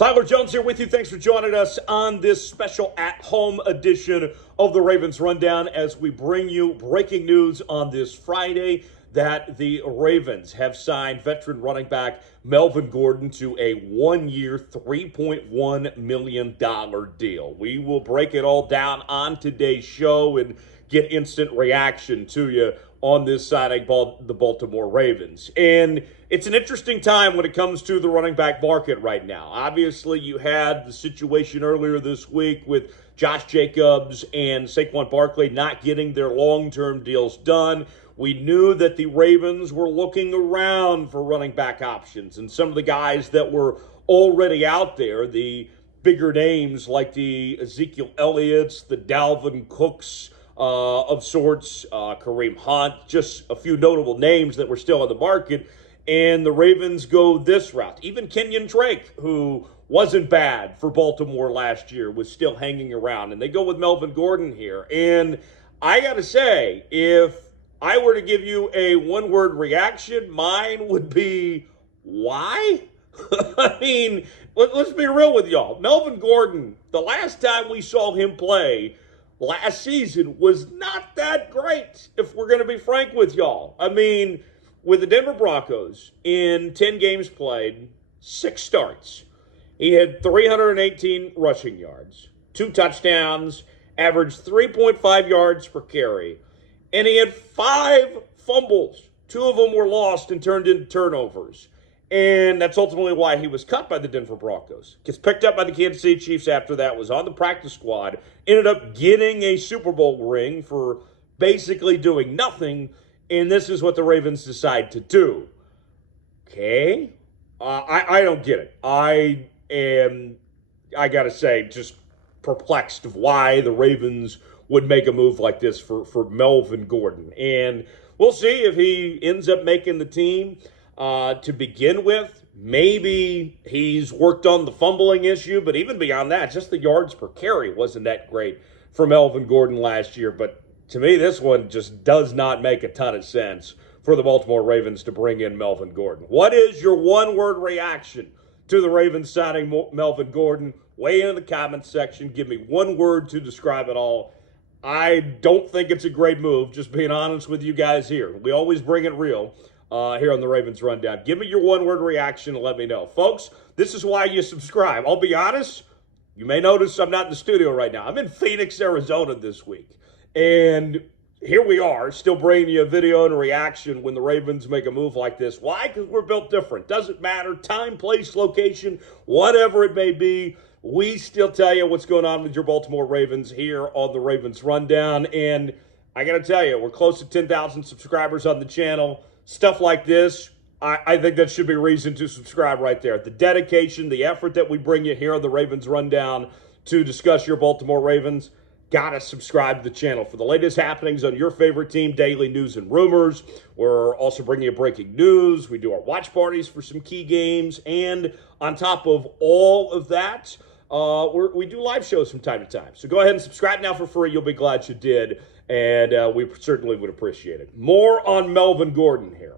Tyler Jones here with you. Thanks for joining us on this special at-home edition of the Ravens Rundown as we bring you breaking news on this Friday that the Ravens have signed veteran running back Melvin Gordon to a one-year, $3.1 million deal. We will break it all down on today's show and get instant reaction to you on this signing the Baltimore Ravens. And it's an interesting time when it comes to the running back market right now. Obviously, you had the situation earlier this week with Josh Jacobs and Saquon Barkley not getting their long-term deals done. We knew that the Ravens were looking around for running back options, and some of the guys that were already out there, the bigger names like the Ezekiel Elliott's, the Dalvin Cooks, of sorts, Kareem Hunt, just a few notable names that were still on the market, and the Ravens go this route. Even Kenyon Drake, who wasn't bad for Baltimore last year, was still hanging around, and they go with Melvin Gordon here. And I gotta say, if I were to give you a one-word reaction, mine would be, why? I mean, let's be real with y'all. Melvin Gordon, the last time we saw him play last season was not that great, if we're going to be frank with y'all. I mean, with the Denver Broncos, in 10 games played, 6 starts, he had 318 rushing yards, 2 touchdowns, averaged 3.5 yards per carry, and he had 5 fumbles. 2 of them were lost and turned into turnovers. And that's ultimately why he was cut by the Denver Broncos. Gets picked up by the Kansas City Chiefs after that, was on the practice squad, ended up getting a Super Bowl ring for basically doing nothing, and this is what the Ravens decide to do. Okay? I don't get it. I gotta say, just perplexed of why the Ravens would make a move like this for Melvin Gordon. And we'll see if he ends up making the team. To begin with, maybe he's worked on the fumbling issue, but even beyond that, just the yards per carry wasn't that great for Melvin Gordon last year. But to me, this one just does not make a ton of sense for the Baltimore Ravens to bring in Melvin Gordon. What is your one-word reaction to the Ravens signing Melvin Gordon? Weigh in the comments section. Give me one word to describe it all. I don't think it's a great move, just being honest with you guys here. We always bring it real. Here on the Ravens Rundown. Give me your one-word reaction and let me know. Folks, this is why you subscribe. I'll be honest, you may notice I'm not in the studio right now. I'm in Phoenix, Arizona this week. And here we are, still bringing you a video and a reaction when the Ravens make a move like this. Why? Because we're built different. Doesn't matter. Time, place, location, whatever it may be. We still tell you what's going on with your Baltimore Ravens here on the Ravens Rundown. And I got to tell you, we're close to 10,000 subscribers on the channel. Stuff like this, I think that should be reason to subscribe right there. The dedication, the effort that we bring you here on the Ravens Rundown to discuss your Baltimore Ravens, got to subscribe to the channel for the latest happenings on your favorite team, daily news and rumors. We're also bringing you breaking news. We do our watch parties for some key games. And on top of all of that, we do live shows from time to time. So go ahead and subscribe now for free. You'll be glad you did. And we certainly would appreciate it. More on Melvin Gordon here.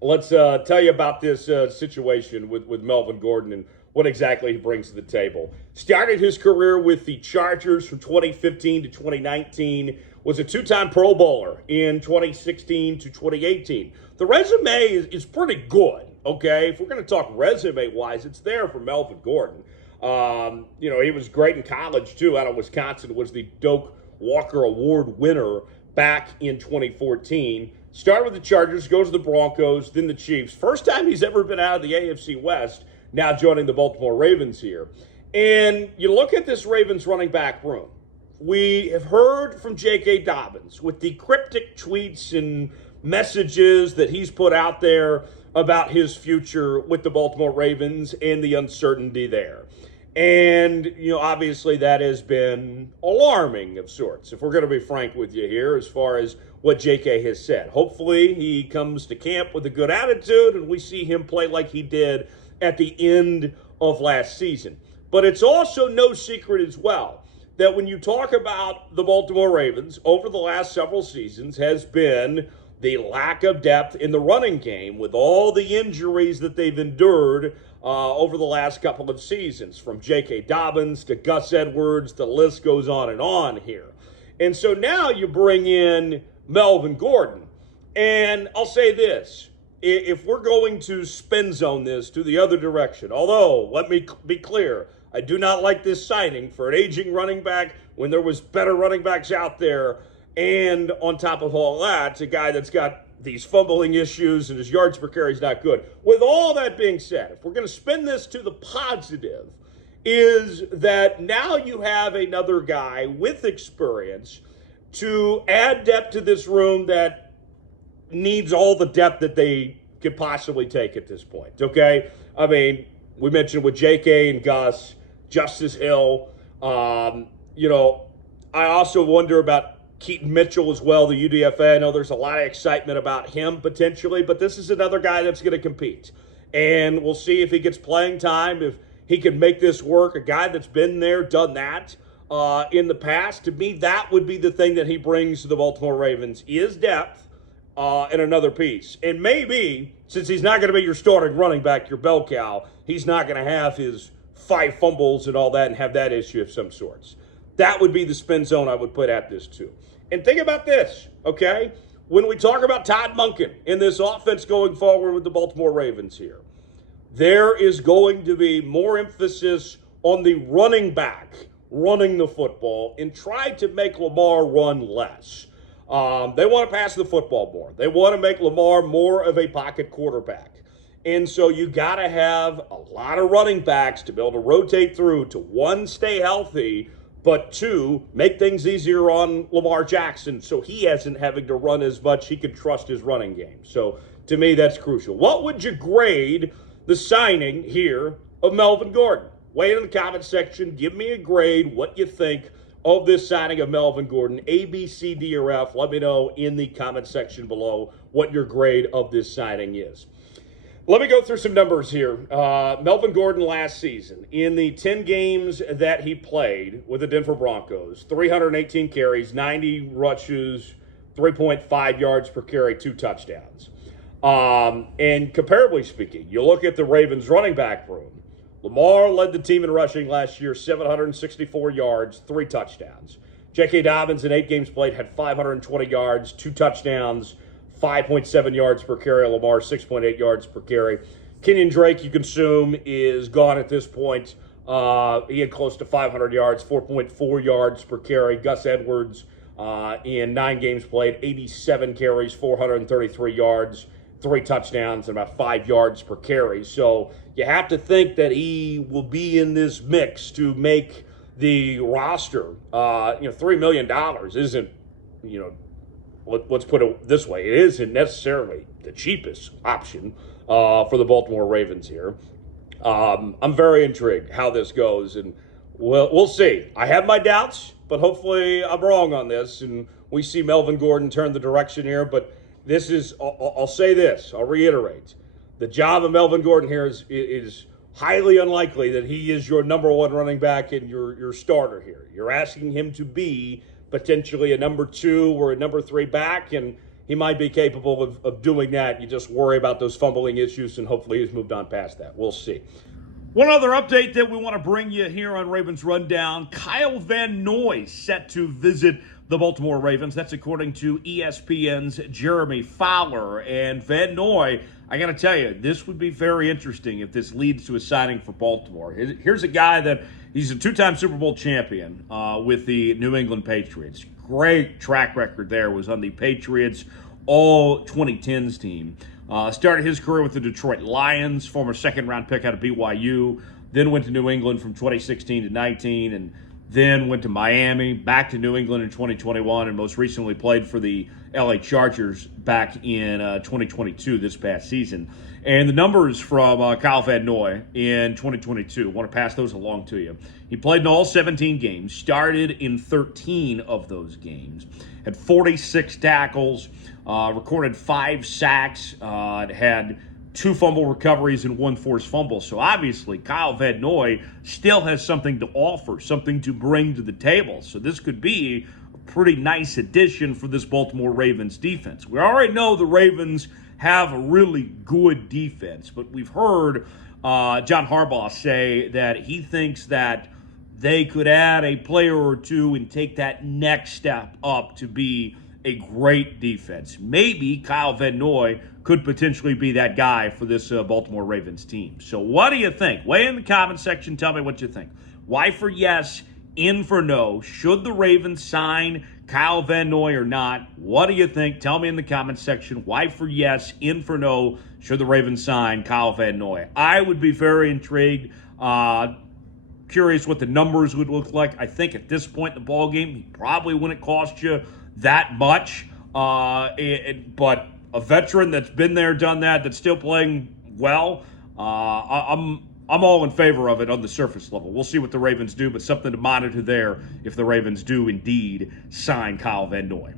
Let's tell you about this situation with Melvin Gordon and what exactly he brings to the table. Started his career with the Chargers from 2015 to 2019. Was a 2-time Pro Bowler in 2016 to 2018. The resume is pretty good, okay? If we're going to talk resume-wise, it's there for Melvin Gordon. He was great in college, too, out of Wisconsin. Was the Doak Walker Award winner back in 2014. Started with the Chargers, goes to the Broncos, then the Chiefs. First time he's ever been out of the AFC West, now joining the Baltimore Ravens here. And you look at this Ravens running back room. We have heard from J.K. Dobbins with the cryptic tweets and messages that he's put out there about his future with the Baltimore Ravens and the uncertainty there. And, obviously that has been alarming of sorts, if we're going to be frank with you here, as far as what JK has said. Hopefully he comes to camp with a good attitude and we see him play like he did at the end of last season. But it's also no secret as well that when you talk about the Baltimore Ravens over the last several seasons has been the lack of depth in the running game with all the injuries that they've endured over the last couple of seasons, from J.K. Dobbins to Gus Edwards. The list goes on here. And so now you bring in Melvin Gordon. And I'll say this, if we're going to spin zone this to the other direction, although, let me be clear, I do not like this signing for an aging running back when there was better running backs out there. And on top of all that, it's a guy that's got these fumbling issues and his yards per carry is not good. With all that being said, if we're going to spin this to the positive, is that now you have another guy with experience to add depth to this room that needs all the depth that they could possibly take at this point, okay? I mean, we mentioned with J.K. and Gus, Justice Hill. I also wonder about Keaton Mitchell as well, the UDFA. I know there's a lot of excitement about him potentially, but this is another guy that's going to compete. And we'll see if he gets playing time, if he can make this work. A guy that's been there, done that in the past. To me, that would be the thing that he brings to the Baltimore Ravens is depth and another piece. And maybe, since he's not going to be your starting running back, your bell cow, he's not going to have his 5 fumbles and all that and have that issue of some sorts. That would be the spin zone I would put at this too. And think about this, okay? When we talk about Todd Monken in this offense going forward with the Baltimore Ravens here, there is going to be more emphasis on the running back running the football and try to make Lamar run less. They want to pass the football more. They want to make Lamar more of a pocket quarterback. And so you got to have a lot of running backs to be able to rotate through to, 1, stay healthy, but 2, make things easier on Lamar Jackson so he isn't having to run as much. He can trust his running game. So to me, that's crucial. What would you grade the signing here of Melvin Gordon? Weigh in the comment section. Give me a grade, what you think of this signing of Melvin Gordon. A, B, C, D, or F. Let me know in the comment section below what your grade of this signing is. Let me go through some numbers here. Melvin Gordon last season, in the 10 games that he played with the Denver Broncos, 318 carries, 90 rushes, 3.5 yards per carry, 2 touchdowns. And comparably speaking, you look at the Ravens running back room. Lamar led the team in rushing last year, 764 yards, 3 touchdowns. J.K. Dobbins in 8 games played had 520 yards, 2 touchdowns, 5.7 yards per carry. Lamar, 6.8 yards per carry. Kenyon Drake, you consume, is gone at this point. He had close to 500 yards, 4.4 yards per carry. Gus Edwards, in 9 games played, 87 carries, 433 yards, 3 touchdowns, and about 5 yards per carry. So you have to think that he will be in this mix to make the roster. $3 million isn't, let's put it this way, it isn't necessarily the cheapest option for the Baltimore Ravens here. I'm very intrigued how this goes, and we'll see. I have my doubts, but hopefully I'm wrong on this, and we see Melvin Gordon turn the direction here. But this is, I'll say this, I'll reiterate, the job of Melvin Gordon here is highly unlikely that he is your number 1 running back and your starter here. You're asking him to be potentially a number 2 or a number 3 back, and he might be capable of doing that. You just worry about those fumbling issues, and hopefully he's moved on past that. We'll see. One other update that we want to bring you here on Ravens Rundown, Kyle Van Noy set to visit the Baltimore Ravens. That's according to ESPN's Jeremy Fowler. And Van Noy, I got to tell you, this would be very interesting if this leads to a signing for Baltimore. Here's a guy that he's a 2-time Super Bowl champion with the New England Patriots. Great track record there, was on the Patriots all 2010s team. Started his career with the Detroit Lions, former second-round pick out of BYU, then went to New England from 2016 to 19, and then went to Miami, back to New England in 2021, and most recently played for the LA Chargers back in 2022, this past season. And the numbers from Kyle Van Noy in 2022, I want to pass those along to you. He played in all 17 games, started in 13 of those games, had 46 tackles, recorded 5 sacks, had 2 fumble recoveries and 1 forced fumble. So obviously, Kyle Van Noy still has something to offer, something to bring to the table. So this could be a pretty nice addition for this Baltimore Ravens defense. We already know the Ravens have a really good defense, but we've heard John Harbaugh say that he thinks that they could add a player or two and take that next step up to be a great defense. Maybe Kyle Van Noy could potentially be that guy for this Baltimore Ravens team. So what do you think? Weigh in the comment section. Tell me what you think. Y for yes, in for no. Should the Ravens sign Kyle Van Noy or not? What do you think? Tell me in the comment section. Y for yes, in for no. Should the Ravens sign Kyle Van Noy? I would be very intrigued. Curious what the numbers would look like. I think at this point in the ballgame, he probably wouldn't cost you that much. But a veteran that's been there, done that, that's still playing well, I'm all in favor of it on the surface level. We'll see what the Ravens do, but something to monitor there if the Ravens do indeed sign Kyle Van Noy.